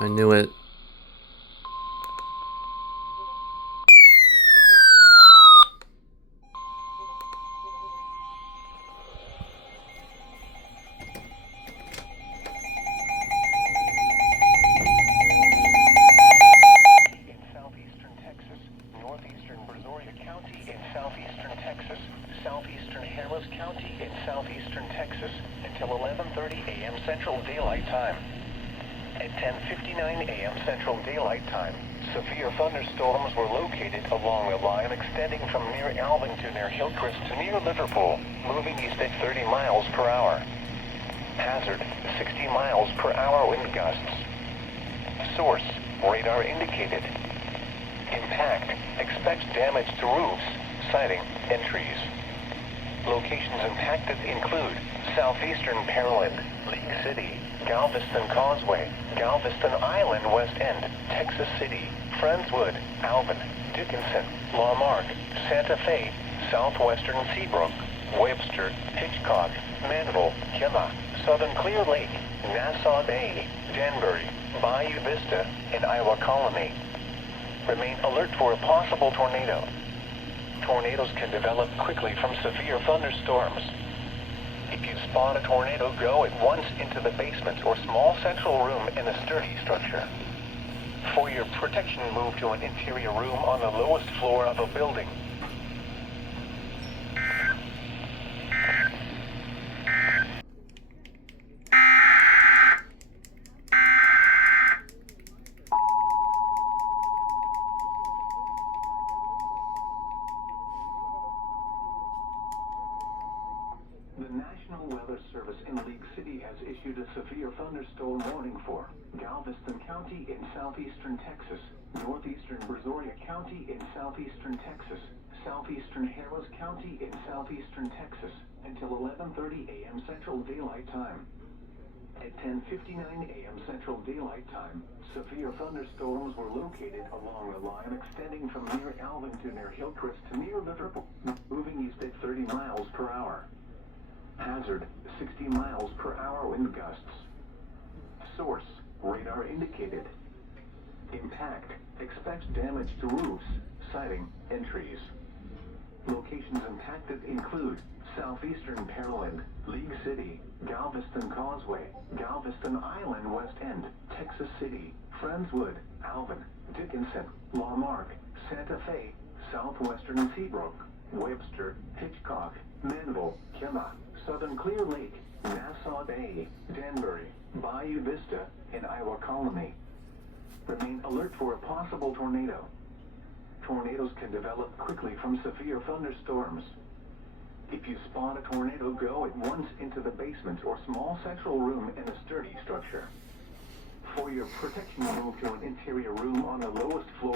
I knew it. In southeastern Texas, northeastern Brazoria County in southeastern Texas, southeastern Harris County in southeastern Texas until 11:30 a.m. Central Daylight Time. At 10:59 a.m. Central Daylight Time, severe thunderstorms were located along the line extending from near Alvington near Hillcrest to near Liverpool, moving east at 30 miles per hour. Hazard, 60 miles per hour wind gusts. Source, radar indicated. Impact, expect damage to roofs, siding, and trees. Locations impacted include southeastern Pearland, League City, Galveston Causeway, Galveston Island West End, Texas City, Friendswood, Alvin, Dickinson, Lamarck, Santa Fe, southwestern Seabrook, Webster, Hitchcock, Manville, Kemah, Southern Clear Lake, Nassau Bay, Danbury, Bayou Vista, and Iowa Colony. Remain alert for a possible tornado. Tornadoes can develop quickly from severe thunderstorms. If you spot a tornado, go at once into the basement or small central room in a sturdy structure. For your protection, move to an interior room on the lowest floor of a building. The National Weather Service in League City has issued a severe thunderstorm warning for Galveston County in southeastern Texas, northeastern Brazoria County in southeastern Texas, southeastern Harris County in southeastern Texas, until 11:30 a.m. Central Daylight Time. At 10:59 a.m. Central Daylight Time, severe thunderstorms were located along the line extending from near Alvington near Hillcrest to near Liverpool, moving east at 30 miles per hour. Hazard, 60 miles per hour wind gusts. Source, radar indicated. Impact, expect damage to roofs, siding, and trees. Locations impacted include southeastern Pearland, League City, Galveston Causeway, Galveston Island West End, Texas City, Friendswood, Alvin, Dickinson, Lamarck, Santa Fe, southwestern Seabrook, Webster, Hitchcock, Manville, Kemah, Southern Clear Lake, Nassau Bay, Danbury, Bayou Vista, and Iowa Colony. Remain alert for a possible tornado. Tornadoes can develop quickly from severe thunderstorms. If you spot a tornado, go at once into the basement or small central room in a sturdy structure. For your protection, move to an interior room on the lowest floor.